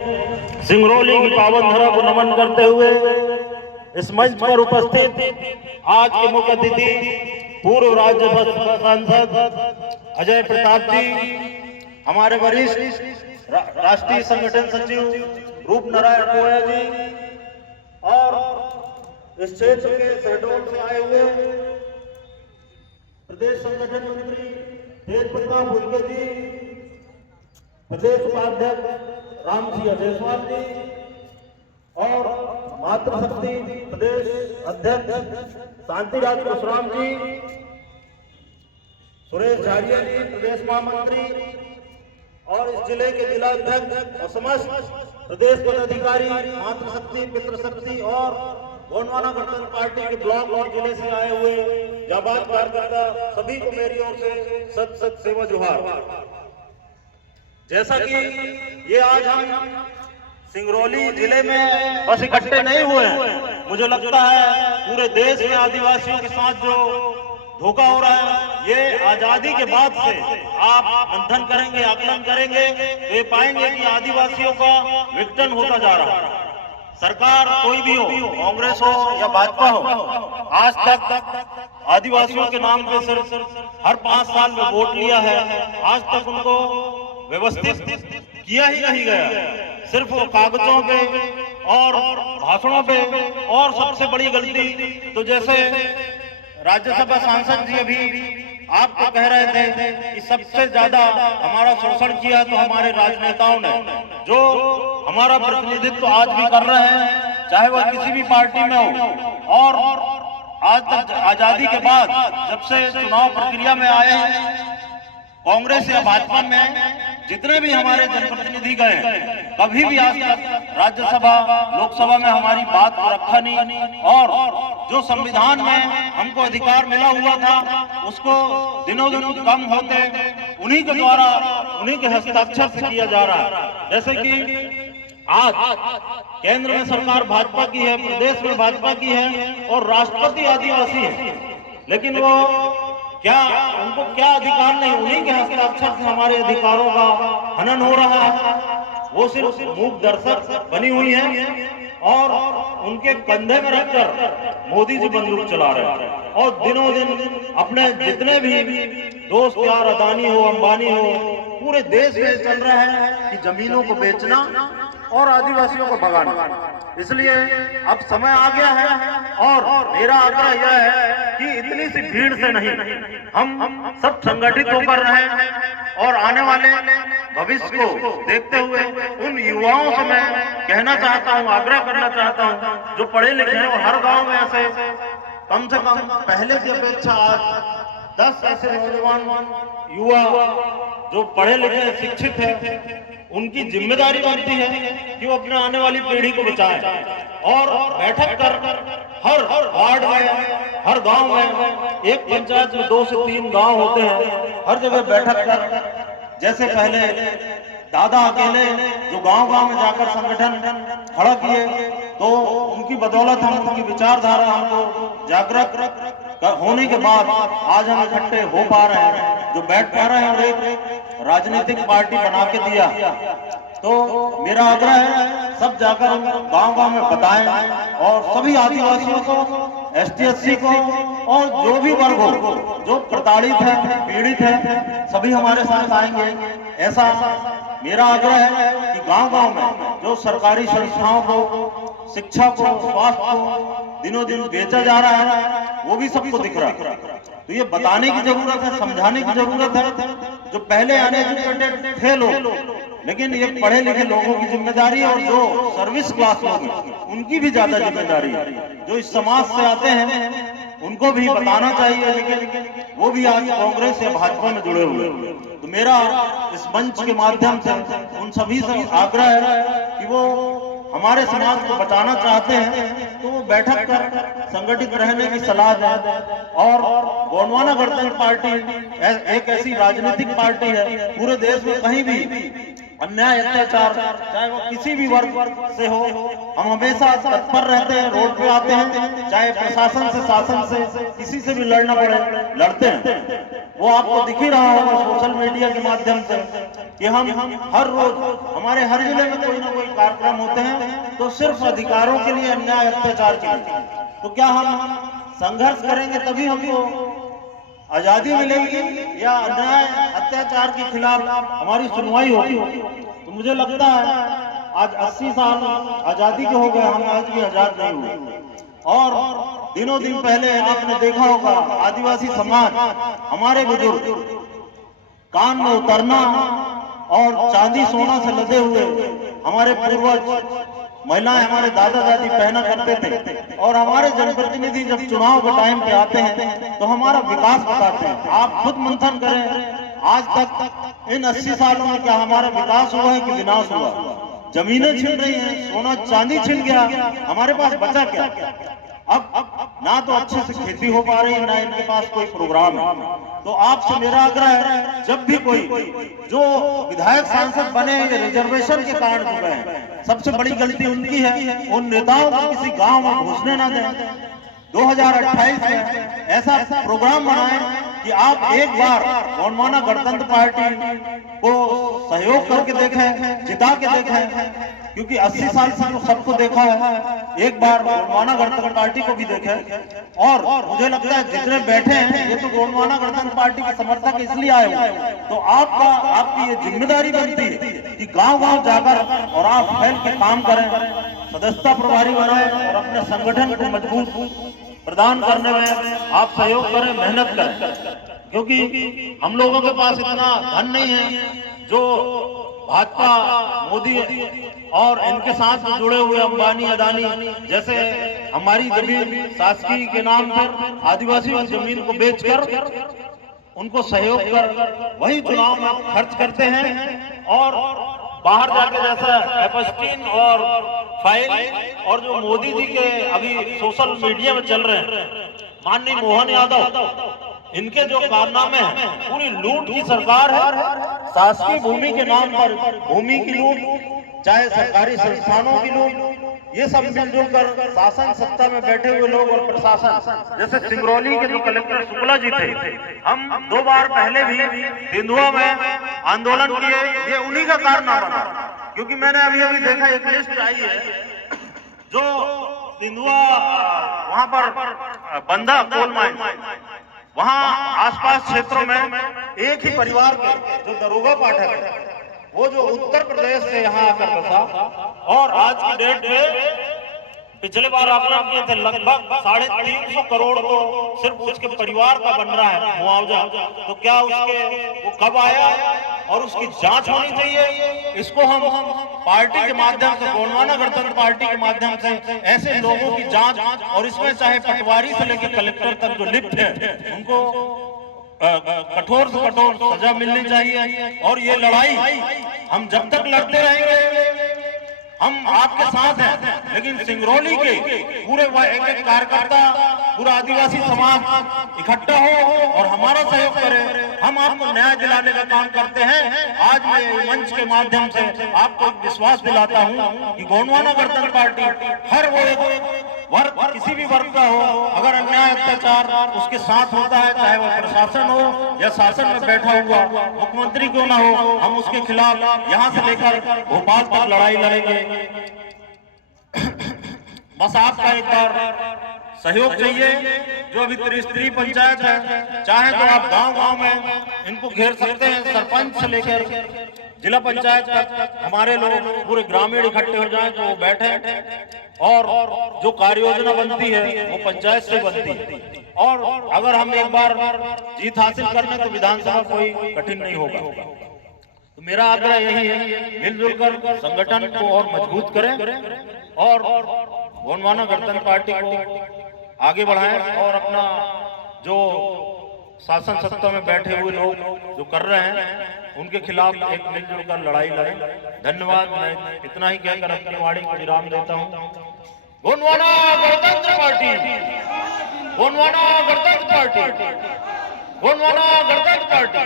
सिंगरौली की पावन धरा को नमन करते हुए इस मंच पर उपस्थित आज के मुख्य अतिथि पूर्व राज्यसभा सांसद अजय प्रताप जी, हमारे वरिष्ठ राष्ट्रीय संगठन सचिव रूप नारायण गोया जी और इस क्षेत्र के शहडोल से आए हुए प्रदेश संगठन मंत्री तेज प्रताप हुड्डा जी, प्रदेश उपाध्यक्ष रामसिंह जायसवाल जी और मातृशक्ति प्रदेश अध्यक्ष शांतिराज परशुराम जी, सुरेश झारिया जी प्रदेश महामंत्री और इस जिले के जिला अध्यक्ष और समस्त प्रदेश पदाधिकारी मातृशक्ति पितृशक्ति और गोंडवाना गणतंत्र पार्टी के ब्लॉक और जिले से आए हुए जाबाज कार्यकर्ता सभी को मेरी ओर से सत सत सेवा जोहार। जैसा कि ये आज हम सिंगरौली जिले में बस इकट्ठे नहीं हुए हैं, मुझे लगता है पूरे देश में आदिवासियों के साथ जो धोखा हो रहा है, ये आजादी के बाद से आप मंथन करेंगे, आकलन करेंगे तो ये पाएंगे कि आदिवासियों का विघटन होता जा रहा है। सरकार कोई भी हो, कांग्रेस हो या भाजपा हो, आज तक आदिवासियों के नाम पे सिर्फ हर 5 साल में वोट लिया है, आज तक उनको व्यवस्थित किया ही नहीं गया, सिर्फ वो कागजों पे और भाषणों पे। और सबसे बड़ी गलती तो जैसे राज्यसभा सांसद जी अभी आपको कह रहे थे कि सबसे ज्यादा हमारा शोषण किया तो हमारे राजनेताओं ने, जो हमारा प्रतिनिधित्व आज भी कर रहे हैं, चाहे वह किसी भी पार्टी में हो। और आज तक आजादी के बाद जब से चुनाव प्रक्रिया में आए हैं, कांग्रेस या भाजपा में जितने भी हमारे जनप्रतिनिधि गए, कभी भी आज तक राज्यसभा लोकसभा में हमारी बात को रखा नहीं। और जो संविधान में हमको अधिकार मिला हुआ था उसको दिनों दिन कम होते उन्हीं के द्वारा, उन्हीं के हस्ताक्षर से किया जा रहा है। जैसे कि आज केंद्र में सरकार भाजपा की है, प्रदेश में भाजपा की है और राष्ट्रपति आदिवासी है, लेकिन वो क्या, उनको क्या अधिकार नहीं, उन्हीं के हस्ताक्षर से हमारे अधिकारों का हनन हो रहा है। वो सिर्फ मूक दर्शक बनी हुई है और उनके कंधे में रखकर मोदी जी बंदूक चला रहे हैं और दिनों दिन अपने जितने भी दोस्त यार, अदानी हो, अंबानी हो, पूरे देश में चल रहा है कि जमीनों को बेचना और आदिवासियों को भगाना। इसलिए अब समय आ गया है और मेरा आग्रह यह है कि इतनी सी भीड़ से नहीं, हम सब संगठित होकर रहें और आने वाले भविष्य को देखते हुए उन युवाओं से मैं कहना चाहता हूं, आग्रह करना चाहता हूं, जो पढ़े लिखे हैं और हर गांव में ऐसे कम से कम पहले की अपेक्षा आज 10 ऐसे नौजवान युवा जो पढ़े लिखे शिक्षित हैं, उनकी जिम्मेदारी बनती है कि वो अपने आने वाली पीढ़ी को बचाएं और बैठक कर हर वार्ड में, हर गांव में, एक पंचायत में 2 से 3 गांव होते हैं, हर जगह बैठक कर, जैसे पहले दादा अकेले जो गांव-गांव में जाकर संगठन खड़ा किए, तो उनकी बदौलत हम, उनकी विचारधारा हमको जागृत होने के बाद आज हम इकट्ठे हो पा रहे हैं, जो बैठ पा रहे हैं और एक राजनीतिक पार्टी बना के दिया। तो मेरा आग्रह है सब जाकर हम गांव-गांव में बताएं और सभी आदिवासियों को, ST-SC को और जो भी वर्ग हो, जो प्रताड़ित है, पीड़ित है, सभी हमारे साथ आएंगे। ऐसा मेरा आग्रह है कि गांव-गांव में जो सरकारी संस्थाओं को, शिक्षा को, स्वास्थ्य को दिनों दिन बेचा जा रहा है, वो भी सबको दिख रहा है। तो ये बताने की जरूरत है, समझाने की जरूरत है। जो पहले अनएजुकेटेड थे लोग, लेकिन ये पढ़े लिखे लोगों की जिम्मेदारी और जो सर्विस क्लास लोग हैं उनकी भी ज्यादा जिम्मेदारी है। जो इस समाज से आते हैं उनको भी बताना चाहिए, लेकिन वो भी आज कांग्रेस या भाजपा में जुड़े हुए हैं। तो मेरा इस मंच के माध्यम से उन सभी से आग्रह है कि वो हमारे समाज को बचाना चाहते हैं तो वो बैठक कर संगठित रहने की सलाह दें। और गोंडवाना गणतंत्र पार्टी एक ऐसी राजनीतिक पार्टी है, पूरे देश में कहीं भी अन्याय, अत्याचार, चाहे वो किसी भी वर्ग से हो, हम हमेशा तत्पर रहते हैं, रोड पे आते हैं, चाहे प्रशासन से, शासन से, किसी से भी लड़ना पड़े लड़ते हैं। वो आपको दिख ही रहा होगा सोशल मीडिया के माध्यम से कि हम हर रोज हमारे हर जिले में कोई ना कोई कार्यक्रम होते हैं तो सिर्फ अधिकारों के लिए, अन्याय अत्याचार के लिए। तो क्या हम संघर्ष करेंगे तभी हमको आजादी मिलेगी या अन्याय अत्याचार के खिलाफ हमारी सुनवाई होगी? तो मुझे लगता है आज 80 साल आजादी के हो गए, हम आज भी आजाद नहीं हुए। और दिनों दिन पहले आपने देखा होगा आदिवासी समाज, हमारे बुजुर्ग कान में उतरना और चांदी सोना से लदे हुए हमारे पूर्वज, महिलाएं, हमारे दादा दादी पहना करते थे। और हमारे जनप्रतिनिधि जब चुनाव के टाइम पे आते हैं तो हमारा विकास बताते हैं। आप खुद मंथन करें, आज तक इन 80 सालों में क्या हमारा विकास हुआ है कि विनाश हुआ? जमीनें छिन रही हैं, सोना चांदी छिन गया, हमारे पास बचा क्या? अब ना तो अच्छे से खेती हो पा रही है, ना इनके पास कोई प्रोग्राम है। तो आपसे मेरा आग्रह है, जब भी कोई जो विधायक सांसद बने रिजर्वेशन के कारण जुड़े हैं, सबसे बड़ी गलती उनकी है। उन नेताओं को किसी गांव में घुसने ना दें। 2028 में ऐसा प्रोग्राम बनाएं कि आप एक बार गोंडवाना गणतंत्र पार्टी को सहयोग करके देखें, जिता के देखें, क्योंकि 80 साल से तो सबको देखा है, एक बार गोंडवाना गणतंत्र पार्टी को भी देखें। और मुझे लगता है जितने बैठे हैं ये तो गोंडवाना गणतंत्र पार्टी के समर्थक इसलिए आए हुए हैं। तो आपकी ये जिम्मेदारी बनती है कि गांव-गांव जाकर और आप फैल के काम करें, सदस्यता प्रभारी बनाएं और अपने संगठन को मजबूत प्रदान करने में आप सहयोग करें, मेहनत करें। क्योंकि हम लोगों के पास इतना धन नहीं है जो भाजपा, मोदी और इनके साथ जुड़े हुए अंबानी, अदानी जैसे हमारी जमीन शासकीय के नाम पर आदिवासी जमीन को बेचकर उनको सहयोग कर वही चुनाव में खर्च करते हैं। और बाहर जाके जैसा एपस्टीन और फाइल और जो मोदी जी के अभी सोशल मीडिया में चल रहे हैं, माननीय मोहन यादव, इनके जो कारनामे हैं, पूरी लूट की सरकार है। शासकीय भूमि के नाम पर भूमि की लूट, चाहे सरकारी संस्थानों की लूट, ये सब मिलजुल कर शासन सत्ता में बैठे हुए लोग और प्रशासन, जैसे सिंगरौली के जो कलेक्टर शुक्ला जी थे, हम 2 बार पहले भी तेंदुआ में आंदोलन किए, ये उन्हीं का कारनामा था। क्योंकि मैंने अभी देखा एक लिस्ट आई है जो तेंदुआ वहां पर बंदा कोल माइन, वहां आसपास क्षेत्रों में एक ही परिवार के जो दरोगा पाठक, वो जो उत्तर प्रदेश से यहाँ आकर बसा, और आज की डेट में पिछले बार आकलन किए थे लगभग 350 करोड़ को सिर्फ उसके परिवार का बन रहा है मुआवजा। तो क्या वो कब आया और उसकी जांच होनी चाहिए। इसको हम पार्टी के माध्यम से, गोंडवाना गणतंत्र पार्टी के माध्यम से ऐसे लोगों की जांच, और इसमें चाहे पटवारी से लेकर कलेक्टर तक जो लिप्त है उनको कठोर से कठोर सजा मिलनी चाहिए। और ये लड़ाई हम जब तक लड़ते रहेंगे, हम आपके साथ हैं। लेकिन सिंगरौली के पूरे एक कार्यकर्ता, पूरा आदिवासी समाज इकट्ठा हो और हमारा सहयोग करे, हम आपको न्याय दिलाने का काम करते हैं। आज मैं मंच के माध्यम से आपको विश्वास दिलाता हूं कि गोंडवाना गणतंत्र पार्टी हर वो वर्ग, किसी भी वर्ग का हो, अगर अन्याय अत्याचार उसके साथ होता है, चाहे वो प्रशासन हो या शासन में बैठा हुआ मुख्यमंत्री क्यों ना हो, हम उसके खिलाफ यहां से लेकर भोपाल तक लड़ाई लड़ेंगे। बस आपका एक बार सहयोग चाहिए। जो अभी त्रिस्तरीय पंचायत है, चाहे तो आप गांव-गांव में इनको घेर सकते हैं, सरपंच से लेकर जिला पंचायत तक हमारे लोग पूरे ग्रामीण इकट्ठे हो जाएं तो वो बैठे, और जो कार्य योजना बनती है वो पंचायत से बनती है। और अगर हम एक बार जीत हासिल कर लें तो विधानसभा कोई कठिन नहीं होगा। तो मेरा आग्रह यही है, मिलजुल कर संगठन को और मजबूत करें और गोंडवाना गणतंत्र पार्टी को आगे बढ़ाएं, और अपना जो शासन सत्ता में बैठे हुए लोग जो कर रहे हैं उनके खिलाफ एक मिलजुल कर लड़ाई लड़ें। धन्यवाद। मैं इतना ही कहकर अपनी वाणी को विराम देता हूँ। गोंडवाना गणतंत्र पार्टी, गोंडवाना गणतंत्र पार्टी, गोंडवाना गणतंत्र पार्टी।